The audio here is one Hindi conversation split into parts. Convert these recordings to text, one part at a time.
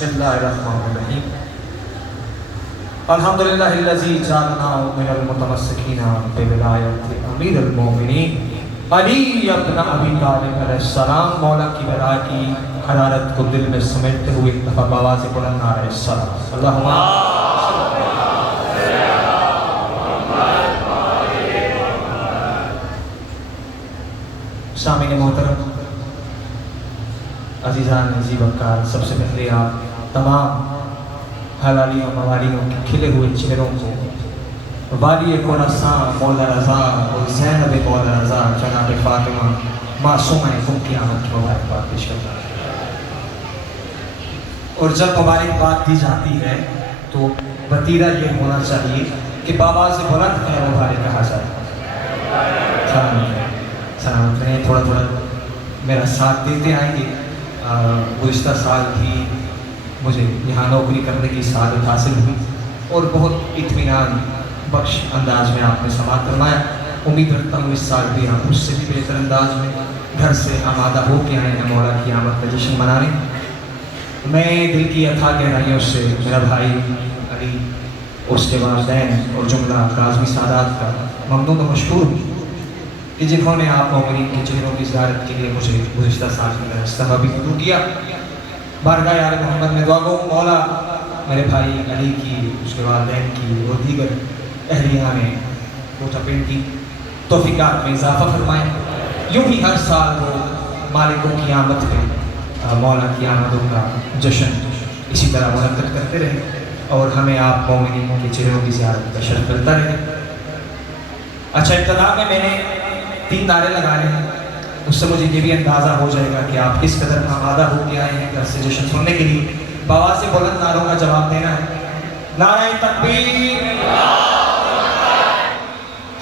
बिस्मिल्लाहिर्रहमानिर्रहीम। अल्हम्दुलिल्लाहिल्लज़ी जअलना मिनल मुतमस्सिकीना बिविलायति अमीरुल मोमिनीन अली इब्न अबी तालिब अलैहिस्सलाम। मौला की बरा की हरारत को दिल में समेटते हुए एक दफ़ा आवाज़ बुलंद अलैहिस्सलाम। अल्लाहुम्मा सामीन मोहतरम, अज़ीज़ान नज़ीबकार, सबसे पहले आप तमाम हलालियों मवालियों के खिले हुए चेहरों को वाली खुरासां मौला रज़ा और ज़ैनब मौला रज़ा जनाब फ़ातिमा मासूमा की आमद की मुबारकबाद पेश करता है। और जब मुबारकबाद दी जाती है तो वतीरा ये होना चाहिए कि बाबा से बुलंद खैर मुबारक कहा जाए। सलामत रहें, थोड़ा थोड़ा मेरा साथ देते आएंगे। गुज़िश्ता साल भी मुझे यहाँ नौकरी करने की सआदत हासिल हुई और बहुत इत्मीनान बख्श अंदाज में आपने समात करवाया। उम्मीद रखता हूँ इस साल भी आप उससे भी बेहतर अंदाज में घर से आमादा हो के आए हैं मौला की आमद का जश्न मनाने। मैं दिल की अथा गहराइयों से मेरा भाई अली, उसके वालिदैन और जुमला काज़मी सादात का ममनून व मशकूर हूँ कि जिन्होंने आप मोमिनीन के चेहरों की ज़ियारत के लिए मुझे गुज़िश्ता साल में रास्ता भी शुरू किया। बारगाह यार मोहम्मद में दुआ गो मौला मेरे भाई अली की, उसके वालिदैन की और दीगर अहलिया में मुतपिन की तौफ़ीक़ात में इजाफ़ा फरमाएँ। यूँ ही हर साल वो मालिकों की आमद पे मौला की आमदों का जश्न इसी तरह मुनक़्क़िद करते रहे और हमें आप मोमिनीन के चेहरों की ज़ियारत का शर्फ मिलता रहे। अच्छा, इब्तिदा में मैंने 3 नारे लगाए हैं, उससे मुझे ये भी अंदाज़ा हो जाएगा कि आप किस कदर आमादा हो के आए हैं घर से जश्न सुनने के लिए। बाबा से बुलंद नारों का जवाब देना है। नारे तकबीर,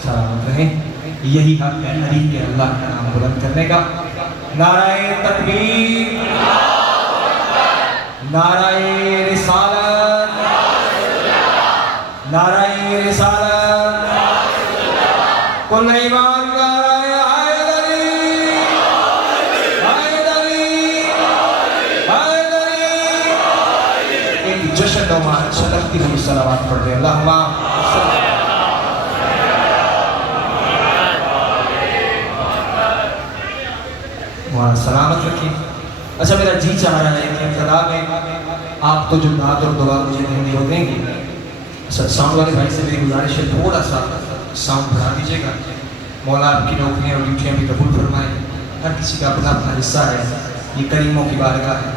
सलामत रहें, यही हक है अली के अल्लाह का नाम बुलंद करने का। नारे तकबीर, नारे रिसालत, नारे रिसालत, कुल ईमान छलकती हुई सलावत पढ़ रहे। अल्लाहुम्मा सलामत रखिए। अच्छा, मेरा जी चाह रहा है कि इब्तिदा में आप तो जो दाद और दुआ मुझे नहीं हो देंगे। अच्छा, साउंड वाले भाई से मेरी गुजारिश है थोड़ा सा साउंड बढ़ा दीजिएगा। मौला आपकी नौकरियाँ और ड्यूटियाँ भी कबूल फरमाएँ। हर किसी का अपना अपना हिस्सा है, ये करीमों की बारगाह है।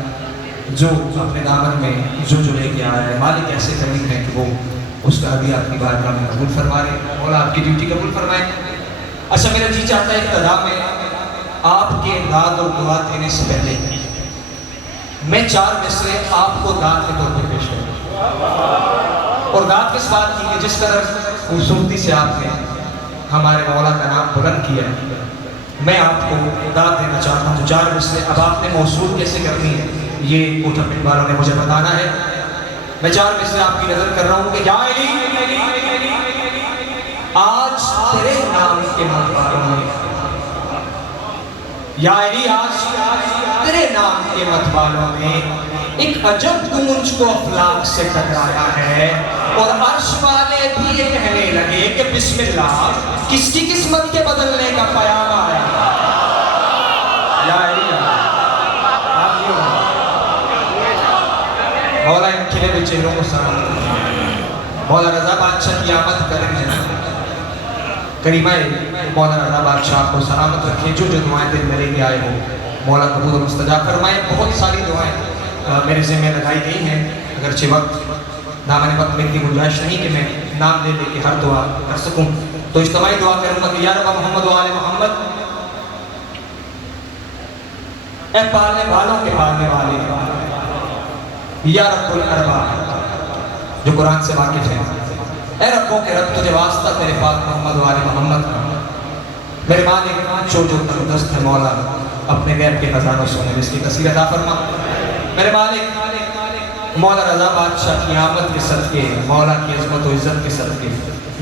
जो अपने दामन में जो लेके आया है, मालिक ऐसे करीम है कि वो उसका हदिया अपनी बारगाह में कबूल फरमा रहे। मौला आपकी ड्यूटी कबूल फरमाए। अच्छा, मेरा जी चाहता है इब्तिदा में आपके दाद और दुआ देने से पहले मैं 4 मिसरे आपको दाद के तौर पर पेश करूँ। और दाद किस बात की है? जिस तरह खूबसूरती से आपने हमारे मौला का नाम बुलंद किया है, मैं आपको दाद देना चाहता हूँ। 4 मिसरे अब आपने मौसूल कैसे करनी है ये मुतपिन वालों ने मुझे बताना है। मैं 4 मिसरे आपकी नजर कर रहा हूँ कि या अली, आज तेरे नाम के मतवालों में, या अली आज तेरे नाम के मतवालों में एक अजब गूंज को अफलाक से टकराया है और अर्श वाले भी ये कहने लगे कि बिस्मिल्लाह, किसकी किस्मत के बदलने का क़याम आया। या अली, मौला इन खिले हुए चेहरों को सलामत। मौला रज़ा बादशाह की आमद करें। करीमा मौला रज़ा बादशाह को सलामत रखें। जो दुआएं दिल में लेके आए हो मौला कबूल और मुस्तजाब फरमाए। बहुत सारी दुआएं मेरे ज़िम्मे लगाई गई हैं, अगरचे वक्त दामन वक्त में इतनी गुंजाइश नहीं कि मैं नाम ले लेके हर दुआ कर सकूँ। तो इज्तिमाई दुआ करूँगा कि या रब्ब मोहम्मद व आले मोहम्मद, ए पालने वालों के पालने वाले, या रब्बुल अरबाब जो कुरान से वाकिफ है, ए रब्बों के रब तुझे वास्ता तेरे पाक मोहम्मद वाले मोहम्मद का। मेरे मालिक जो तंदुरुस्त है मौला अपने गैब के खजानों से उन्हें इसकी कसीर अता फरमा। मेरे मालिक मौला रज़ा बादशाह की आमद के सदके, मौला की इज़्ज़त और इज़्ज़त के सदके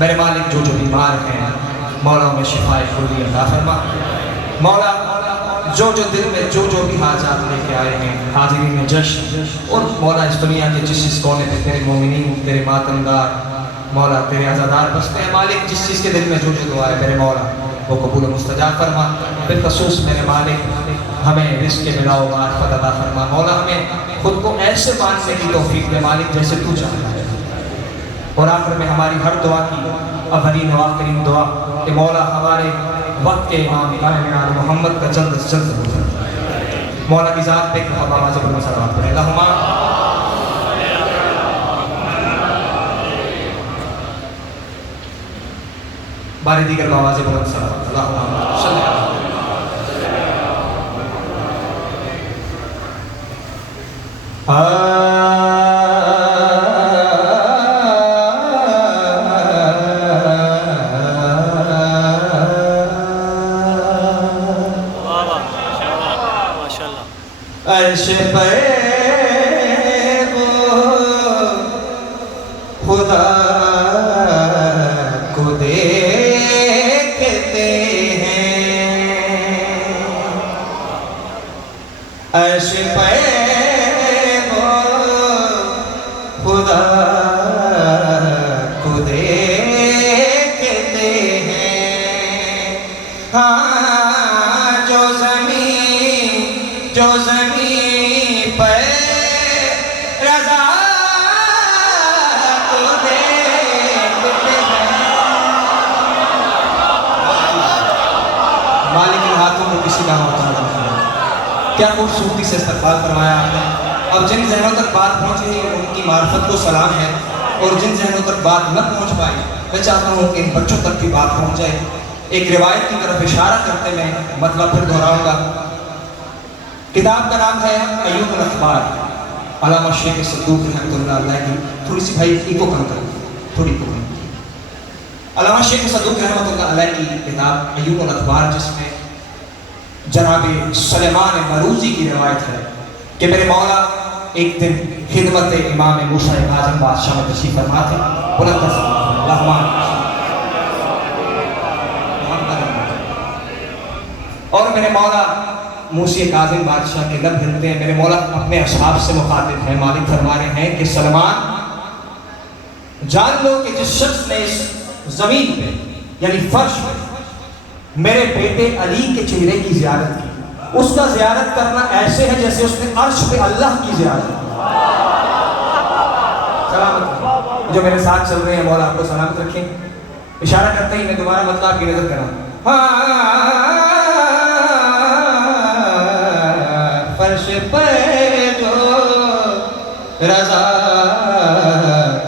मेरे मालिक जो बीमार हैं मौला में शिफाए खुली अता फरमा। मौला जो जो दिल में जो जो भी हाजात लेके आए हैं हाजिरी में जश्न, और मौला इस दुनिया के जिस कोने पे तेरे मोमिनीन तेरे मातमदार मौला तेरे आज़ादार बसते हैं मालिक, जिस चीज़ के दिल में जो जो दुआ है मेरे मौला वो कबूल मुस्तजाब फरमा। बिलखसूस मेरे मालिक हमें रिज़्क़ के मिलाओ मार्फत अता फरमा। मौला हमें खुद को ऐसे मानने की तौफीक दे मालिक जैसे तू चाहता है। और आखिर में हमारी हर दुआ की अवलीन व आखिरीन दुआ कि मौला हमारे वक्त के इमाम इमाम मोहम्मद का जल्द से जल्द हो जाए। मौला की ज़ात पे आवाज़ बुलंद सलावत पढ़े अल्लाहुम्मा बारी दीगर आवाज़ बुलंद सलावत अल्लाहुम्मा सल्ली अला अर्श पे वो खुदा को देखते हैं, अर्श पे वो खुदा को देखते हैं। हाँ जो ज़मीन पर रज़ा को देखते हैं। मालिक के हाथों में किसी का होता है। क्या खूबसूरती से इस्तक़बाल फरमाया आपने। अब जिन जहनों तक बात पहुँची उनकी मार्फत को सलाम है, और जिन जहनों तक बात न पहुँच पाई मैं चाहता हूँ कि इन बच्चों तक भी बात पहुँच जाए। एक रिवायत की तरफ इशारा करते मैं मतलब फिर दोहराऊँगा। किताब का नाम है अय्यूब अल अखबार, अल्लामा शेख सद्दूक़ रहमतुल्लाह अलैह की। थोड़ी सी भाई इको कम कर, थोड़ी को अल्लामा शेख सद्दूक़ रहमतुल्लाह अलैह की किताब अय्यूब अल अखबार, जिसमें जनाब सुलेमान मरूज़ी की रिवायत है कि मेरे मौला एक दिन खिदमत इमाम मूसा काज़िम बादशाह में तशरीफ़ फरमा थे। और मेरे मौला मूसा काज़िम बादशाह के लब हिलते हैं। मेरे मौला अपने असहाब से मुखातिब हैं। मालिक फरमा रहे हैं कि सलमान जान लो कि जिस शख्स ने इस जमीन पे यानी फर्श पे मेरे बेटे अली के चेहरे की ज़ियारत की, उसका ज़ियारत करना ऐसे है जैसे उसने अर्श पे अल्लाह की ज़ियारत की। सलामत जो मेरे साथ चल रहे हैं मौला आपको सलामत रखें। इशारा करते ही मैं दोबारा मतलब आपकी नजर करा। फर्श पे जो रज़ा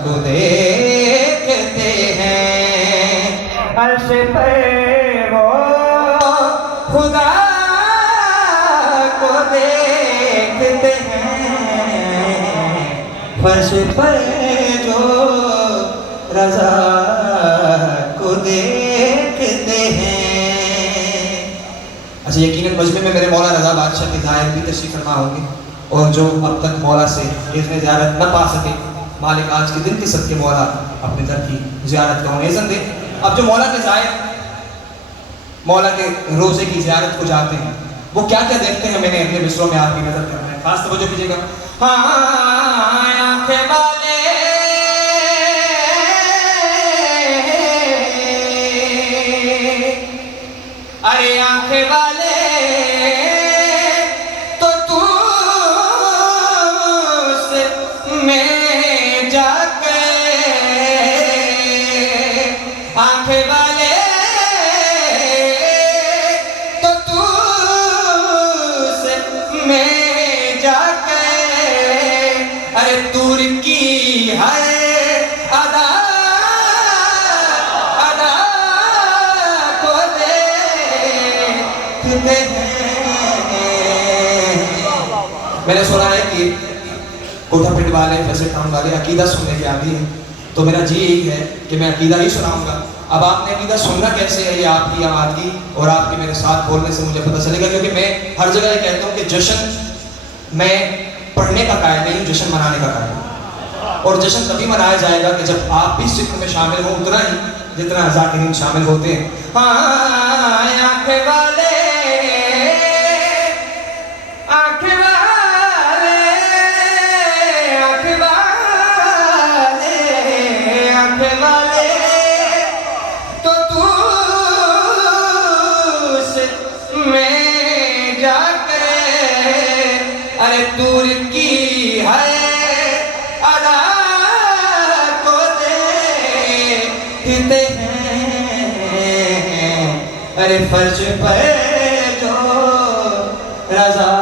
को देखते हैं, अर्श पे वो खुदा को देखते हैं, फर्श पे जो रज़ा को देखते हैं। अच्छा यकीनन मजमे में मेरे मौला रज़ा बादशाह के ज़ाहिर भी तशरीफ़ फरमा होंगे, और जो अब तक मौला से इज़्न ज़ियारत न पा सके मालिक आज के दिन के सदके मौला अपने दर की ज़ियारत का उन्हें इज़्न दे। अब जो मौला के ज़ाहिर मौला के रोज़े की ज़ियारत को जाते हैं वो क्या क्या देखते हैं, मैंने अगले मिसरों में आपकी नज़र करना है, खास तवज्जो कीजिएगा। हाँ आँखें वाले अरे आँखें वाले तो तू से मैं जाके आँखें वाले तो तू से मैं जाके अरे दूर की है अदा को देखते हैं। मैंने सुना है कि कोठा पिट वाले फैसल टाउन वाले अकीदा सुनने के आदि हैं, तो मेरा जी यही है कि मैं अकीदा ही सुनाऊंगा। अब आपने अकीदा सुनना कैसे है ये आपकी आवाज़ की और आपके मेरे साथ बोलने से मुझे पता चलेगा, क्योंकि मैं हर जगह ये कहता हूँ कि जश्न मैं पढ़ने का कायद नहीं, जश्न मनाने का कायद। और जश्न तभी मनाया जाएगा कि जब आप भी जिक्र में शामिल हो, उतना ही जितना ज़ाकिरीन शामिल होते हैं। हाँ आँखें वाले हजूर की है अदा को देखते हैं, अरे फर्श पर जो रजा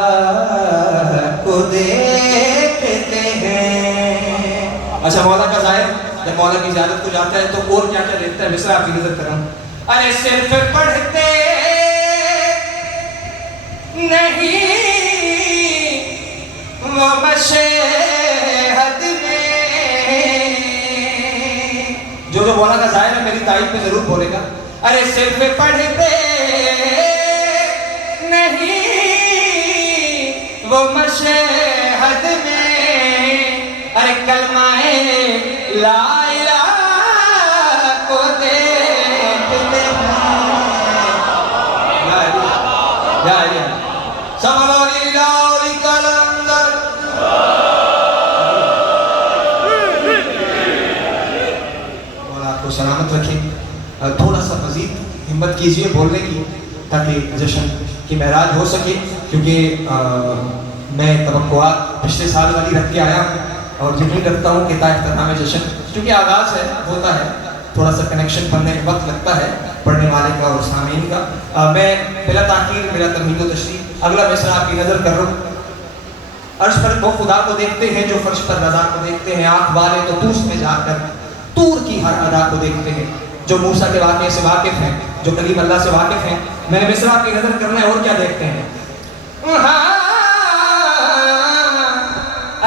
को देखते हैं। अच्छा मौला का जाहिर जब मौला की इजाजत को जाता है तो और क्या क्या देखता है, मिसरा आपकी नजर कर रहा हूं। अरे सिर्फ पढ़ते नहीं वो मशहद में, जो मौला का जाहिर है मेरी तारीफ में जरूर बोलेगा। अरे सिर्फ पढ़ते नहीं वो मशहद में, अरे कलमाए ला इलाहा को देखते हैं। आपको सलामत रखे। थोड़ा सा मजीद हिम्मत कीजिए बोलने की ताकि जश्न की महराज हो सके, क्योंकि मैं तवक्कुआत पिछले साल वाली रख के आया हूँ और यकीन रखता हूँ कि ताइफ्ताम जश्न क्योंकि आगाज़ है होता है, थोड़ा सा कनेक्शन बनने में वक्त लगता है पढ़ने वाले का और सामीन का। मैं बिला ताकीर मेरा तमहीद तशरीफ अगला मिसरा आपकी नज़र कर रहा हूँ। अर्श पर वो खुदा को देखते हैं जो फर्श पर रज़ा को देखते हैं, आँख वाले तो तूस में जाकर तूर की हर अदा को देखते हैं, जो मूसा के वाक़े से वाकिफ़ हैं, जो कलीम अल्लाह से वाकिफ़ हैं। मैंने मिसरा आपकी नज़र करना है और क्या देखते हैं।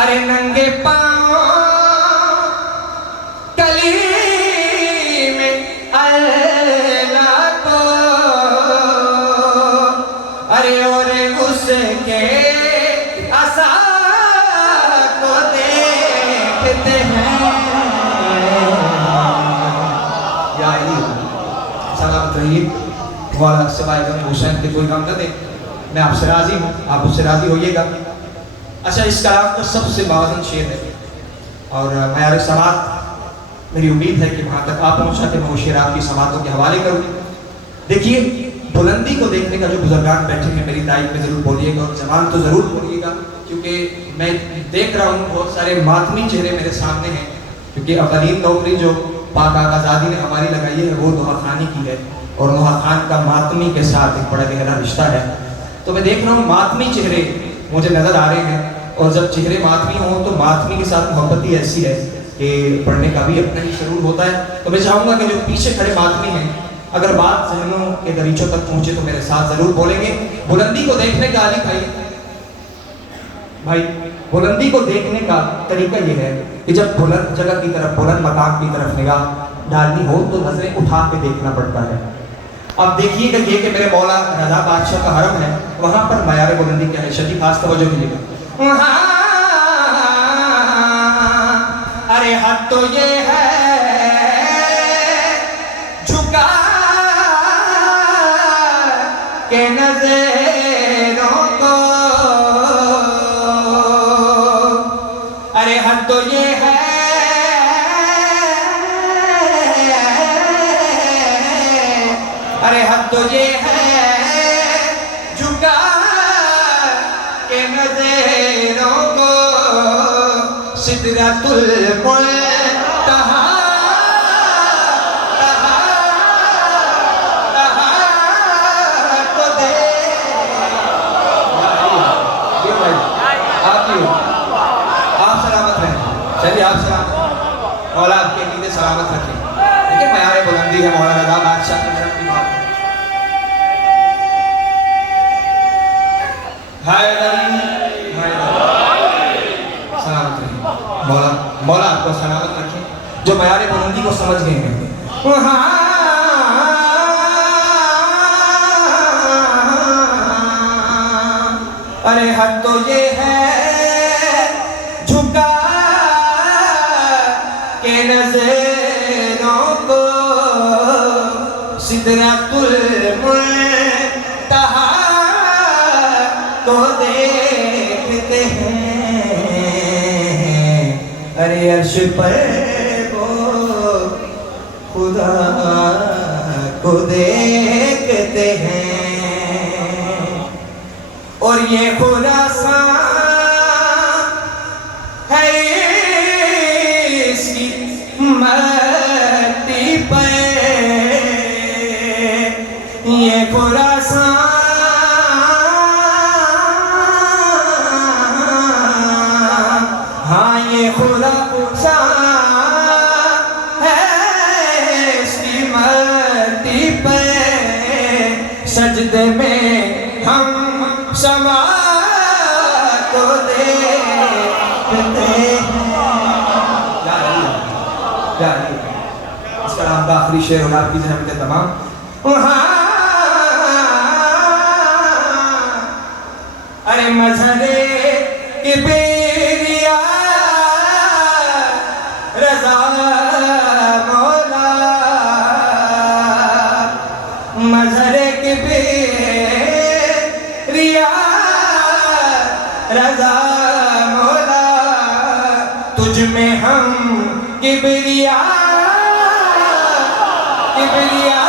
अरे नंगे पाँव कलीम अल्लाह को, अरे और उसके असा को देखते हैं। सलामत रहिए, मौला सिवाय गम हुसैन के कोई गम न दे। मैं आपसे राजी हूँ, आप उससे राजी होइएगा। अच्छा इस कलाम का सबसे बावजन शेर है और मयार समात मेरी उम्मीद है कि वहाँ तक आप पहुँचा कि मैं वो शेर आपकी समातों के हवाले करूँ। देखिए बुलंदी को देखने का जो बुजुर्गान बैठे हैं मेरी तारीफ में ज़रूर बोलिएगा और जबान तो ज़रूर बोलिएगा, क्योंकि मैं देख रहा हूँ बहुत सारे मातमी चेहरे मेरे सामने हैं, क्योंकि अवलीन नौकरी जो पाक आज़ादी ने हमारी लगाई है वो नोहा खानी की है और नोहा खान का मातमी के साथ एक बड़ा गहरा रिश्ता है। तो मैं देख रहा हूँ मातमी चेहरे मुझे नज़र आ रहे हैं, और जब चेहरे मातमी हों तो मातमी के साथ मोहब्बत ही ऐसी है कि पढ़ने का भी अपना ही शरूर होता है। तो मैं चाहूँगा कि जो पीछे खड़े मातमी हैं अगर बात जहनों के दरीचों तक पहुँचे तो मेरे साथ ज़रूर बोलेंगे। बुलंदी को देखने का अली भाई बुलंदी को देखने का तरीका ये है कि जब बुलंद जगह की तरफ, बुलंद मकाम की तरफ निगाह डालनी हो तो नजरें उठा के देखना पड़ता है। अब देखिएगा ये कि मेरे मौला रज़ा बादशाह का हरम है, वहां पर मयार बुलंदी क्या है, शदी खास तवज्जो कीजिएगा। अरे हद तो ये है झुका के नज़रों को, अरे हद तो ये है हद तो ये है झुका के नज़रों को, सिदरतुल मुंतहा को दे। आप सलामत रहें, चलिए आप सलामत, मौला आपके अकीदे सलामत रखें। लेकिन मयार बुलंदी है मौला रज़ा बादशाह की तरफ की बात। सलामत रहे मौला, मौला आपको सलामत रखे जो मयार बुलंदी को समझ गए हैं। अरे हद तो ये है झुका के नज़रों को, सिदरतुल मुंतहा को देखते हैं, अरे अर्श पर वो खुदा को देखते हैं। और ये खुरासान खुदा है इसकी मर्दी पे सजदे में हम समा को देखते इसका नाम का आखिरी शेर होना आपकी जहमत तमाम अरे मजहरे की बेरिया रजा मौला मजहरे की बेरिया रजा मौला तुझ में हम किबरिया किबरिया